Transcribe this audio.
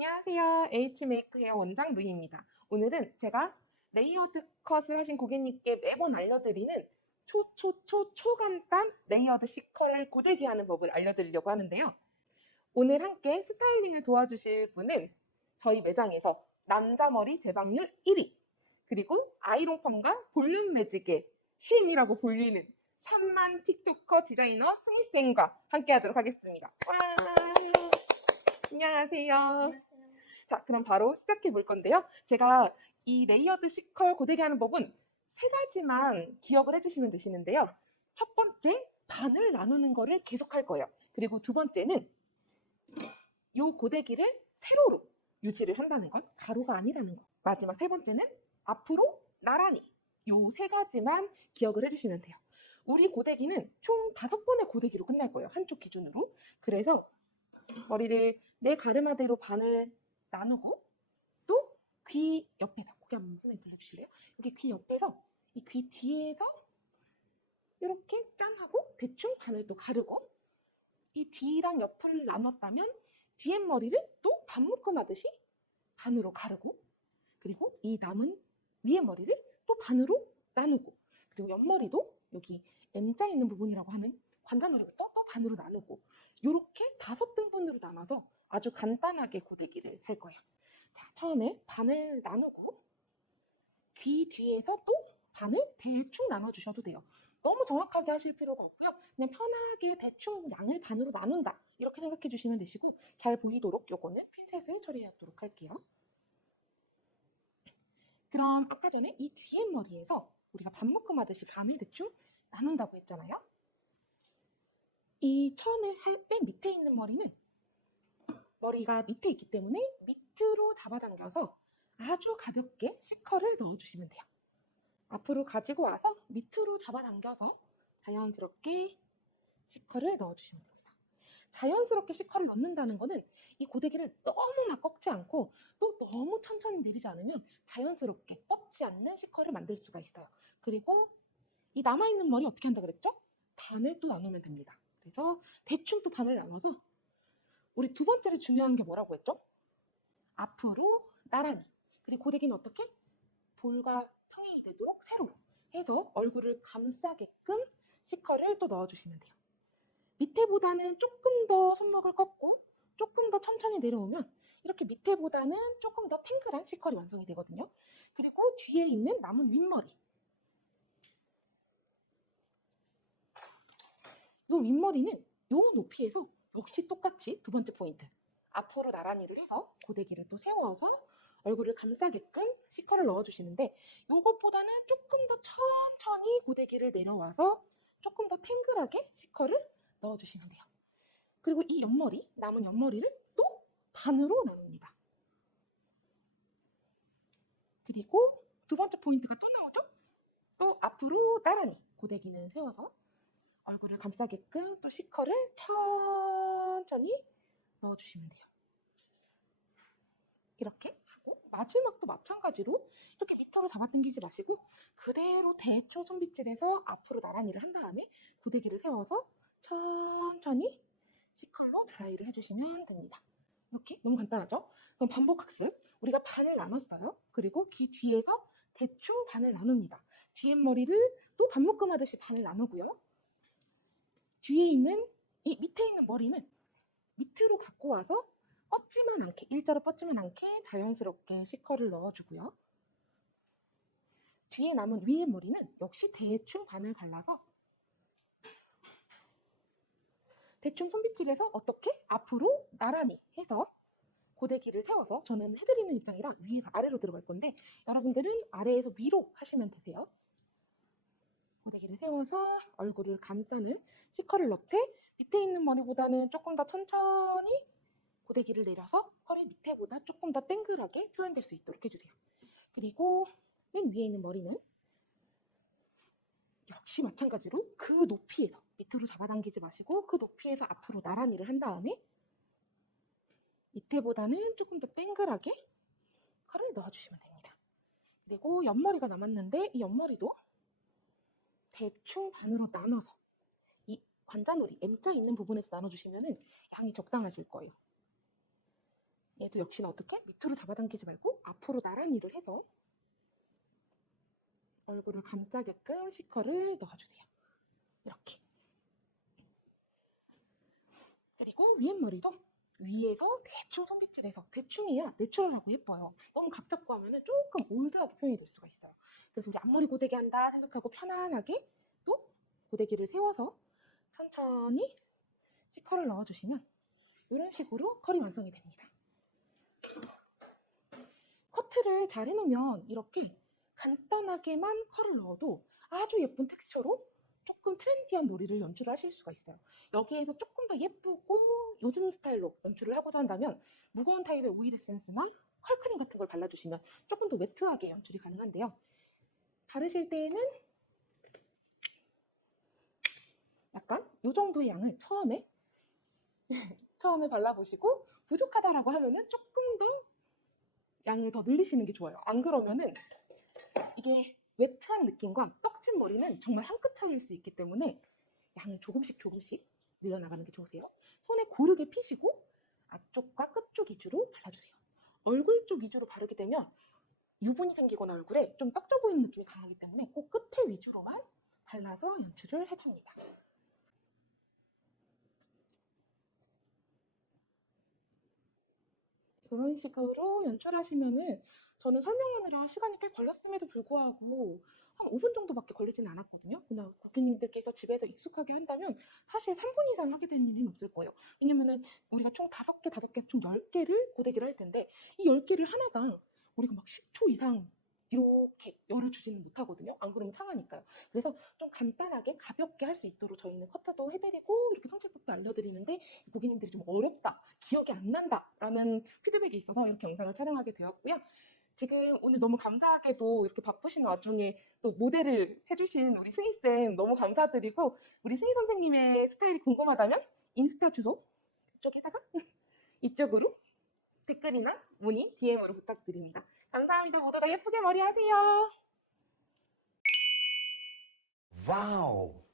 안녕하세요. H메이크 헤어 원장 루이입니다. 오늘은 제가 레이어드 컷을 하신 고객님께 매번 알려드리는 초초초 초간단 레이어드 C컬을 고데기 하는 법을 알려드리려고 하는데요. 오늘 함께 스타일링을 도와주실 분은 저희 매장에서 남자 머리 재방률 1위 그리고 아이롱펌과 볼륨 매직의 신이라고 불리는 3만 틱토커 디자이너 스미쌤과 함께 하도록 하겠습니다. 와! 안녕하세요. 자, 그럼 바로 시작해 볼 건데요. 제가 이 레이어드 C컬 고데기 하는 법은 세 가지만 기억을 해주시면 되시는데요. 첫 번째, 반을 나누는 거를 계속 할 거예요. 그리고 두 번째는 이 고데기를 세로로 유지를 한다는 건 가로가 아니라는 거. 마지막 세 번째는 앞으로 나란히 이세 가지만 기억을 해주시면 돼요. 우리 고데기는 총 다섯 번의 고데기로 끝날 거예요. 한쪽 기준으로. 그래서 머리를 내 가르마대로 반을 나누고 또 귀 옆에서 고개 한번 선생님 불러주실래요? 여기 귀 옆에서 이 귀 뒤에서 이렇게 짠 하고 대충 반을 또 가르고 이 뒤랑 옆을 나눴다면 뒤에 머리를 또반 묶음하듯이 반으로 가르고 그리고 이 남은 위에 머리를 또 반으로 나누고 그리고 옆머리도 여기 M자 있는 부분이라고 하는 관자놀이부터 또 반으로 나누고 이렇게 다섯 등분으로 나눠서 아주 간단하게 고데기를 할 거예요. 자, 처음에 반을 나누고 귀 뒤에서 또 반을 대충 나눠주셔도 돼요. 너무 정확하게 하실 필요가 없고요. 그냥 편하게 대충 양을 반으로 나눈다. 이렇게 생각해 주시면 되시고 잘 보이도록 요거는 핀셋을 처리하도록 할게요. 그럼 아까 전에 이 뒤에 머리에서 우리가 반 묶음 하듯이 반을 대충 나눈다고 했잖아요. 이 처음에 할- 맨 밑에 있는 머리는 머리가 밑에 있기 때문에 밑으로 잡아당겨서 아주 가볍게 C컬을 넣어주시면 돼요. 앞으로 가지고 와서 밑으로 잡아당겨서 자연스럽게 C컬을 넣어주시면 됩니다. 자연스럽게 C컬을 넣는다는 거는 이 고데기를 너무 막 꺾지 않고 또 너무 천천히 내리지 않으면 자연스럽게 뻗지 않는 C컬을 만들 수가 있어요. 그리고 이 남아있는 머리 어떻게 한다 그랬죠? 반을 또 나누면 됩니다. 그래서 대충 또 반을 나눠서 우리 두 번째로 중요한 게 뭐라고 했죠? 앞으로 나란히 그리고 고데기는 어떻게? 볼과 평행이 되도록 세로 해서 얼굴을 감싸게끔 C컬을 또 넣어주시면 돼요. 밑에보다는 조금 더 손목을 꺾고 조금 더 천천히 내려오면 이렇게 밑에보다는 조금 더 탱글한 C컬이 완성이 되거든요. 그리고 뒤에 있는 남은 윗머리 이 윗머리는 이 높이에서 역시 똑같이 두 번째 포인트. 앞으로 나란히를 해서 고데기를 또 세워서 얼굴을 감싸게끔 C컬을 넣어주시는데 이것보다는 조금 더 천천히 고데기를 내려와서 조금 더 탱글하게 C컬을 넣어주시면 돼요. 그리고 이 옆머리, 남은 옆머리를 또 반으로 나눕니다. 그리고 두 번째 포인트가 또 나오죠? 또 앞으로 나란히 고데기는 세워서 얼굴을 감싸게끔 또 C컬을 천천히 넣어주시면 돼요. 이렇게 하고 마지막도 마찬가지로 이렇게 밑으로 잡아당기지 마시고 그대로 대충 손빗질해서 앞으로 나란히를 한 다음에 고데기를 세워서 천천히 C컬로 드라이를 해주시면 됩니다. 이렇게 너무 간단하죠? 그럼 반복 학습. 우리가 반을 나눴어요. 그리고 귀 뒤에서 대충 반을 나눕니다. 뒤에 머리를 또 반묶음 하듯이 반을 나누고요. 뒤에 있는 이 밑에 있는 머리는 밑으로 갖고 와서 뻗지만 않게 일자로 뻗지만 않게 자연스럽게 C컬을 넣어주고요. 뒤에 남은 위의 머리는 역시 대충 반을 갈라서 대충 손빗질해서 어떻게 앞으로 나란히 해서 고데기를 세워서 저는 해드리는 입장이라 위에서 아래로 들어갈 건데 여러분들은 아래에서 위로 하시면 되세요. 고데기를 세워서 얼굴을 감싸는 C컬을 넣되 밑에 있는 머리보다는 조금 더 천천히 고데기를 내려서 컬이 밑에보다 조금 더 땡글하게 표현될 수 있도록 해주세요. 그리고 맨 위에 있는 머리는 역시 마찬가지로 그 높이에서 밑으로 잡아당기지 마시고 그 높이에서 앞으로 나란히를 한 다음에 밑에보다는 조금 더 땡글하게 컬을 넣어주시면 됩니다. 그리고 옆머리가 남았는데 이 옆머리도 대충 반으로 나눠서 이 관자놀이 M자 있는 부분에서 나눠주시면 양이 적당하실 거예요. 얘도 역시나 어떻게 밑으로 잡아당기지 말고 앞으로 나란히를 해서 얼굴을 감싸게끔 시컬을 넣어주세요. 이렇게. 그리고 위에 머리도 위에서 대충 손빗질해서 대충이야 내추럴하고 예뻐요. 너무 각 잡고 하면은 조금 올드하게 표현이 될 수가 있어요. 그래서 우리 앞머리 고데기 한다 생각하고 편안하게 또 고데기를 세워서 천천히 시컬을 넣어주시면 이런 식으로 컬이 완성이 됩니다. 커트를 잘 해놓으면 이렇게 간단하게만 컬을 넣어도 아주 예쁜 텍스처로 조금 트렌디한 머리를 연출을 하실 수가 있어요. 여기에서 조금 더 예쁘고 요즘 스타일로 연출을 하고자 한다면 무거운 타입의 오일 에센스나 컬크림 같은 걸 발라주시면 조금 더 매트하게 연출이 가능한데요. 바르실 때에는 약간 이 정도의 양을 처음에 처음에 발라보시고 부족하다라고 하면은 조금 더 양을 더 늘리시는 게 좋아요. 안 그러면은 이게 웨트한 느낌과 떡진 머리는 정말 한 끗 차이일 수 있기 때문에 양을 조금씩 조금씩 늘려나가는 게 좋으세요. 손에 고르게 피시고 앞쪽과 끝쪽 위주로 발라주세요. 얼굴 쪽 위주로 바르게 되면 유분이 생기거나 얼굴에 좀 떡져 보이는 느낌이 강하기 때문에 꼭 끝에 위주로만 발라서 연출을 해줍니다. 이런 식으로 연출하시면은 저는 설명하느라 시간이 꽤 걸렸음에도 불구하고 한 5분 정도밖에 걸리진 않았거든요. 그냥 고객님들께서 집에서 익숙하게 한다면 사실 3분 이상 하게 되는 일은 없을 거예요. 왜냐면은 우리가 총 5개, 5개, 총 10개를 고데기를 할 텐데 이 10개를 하나당 우리가 막 10초 이상 이렇게 열어주지는 못하거든요. 안 그러면 상하니까요. 그래서 좀 간단하게 가볍게 할 수 있도록 저희는 커트도 해드리고 이렇게 성질법도 알려드리는데 고객님들이 좀 어렵다, 기억이 안 난다 라는 피드백이 있어서 이렇게 영상을 촬영하게 되었고요. 지금 오늘 너무 감사하게도 이렇게 바쁘신 와중에 또 모델을 해주신 우리 승희쌤 너무 감사드리고 우리 승희 선생님의 스타일이 궁금하다면 인스타 주소 이쪽에다가 이쪽으로 댓글이나 문의, DM으로 부탁드립니다. 감사합니다. 모두 다 예쁘게 머리 하세요. Wow.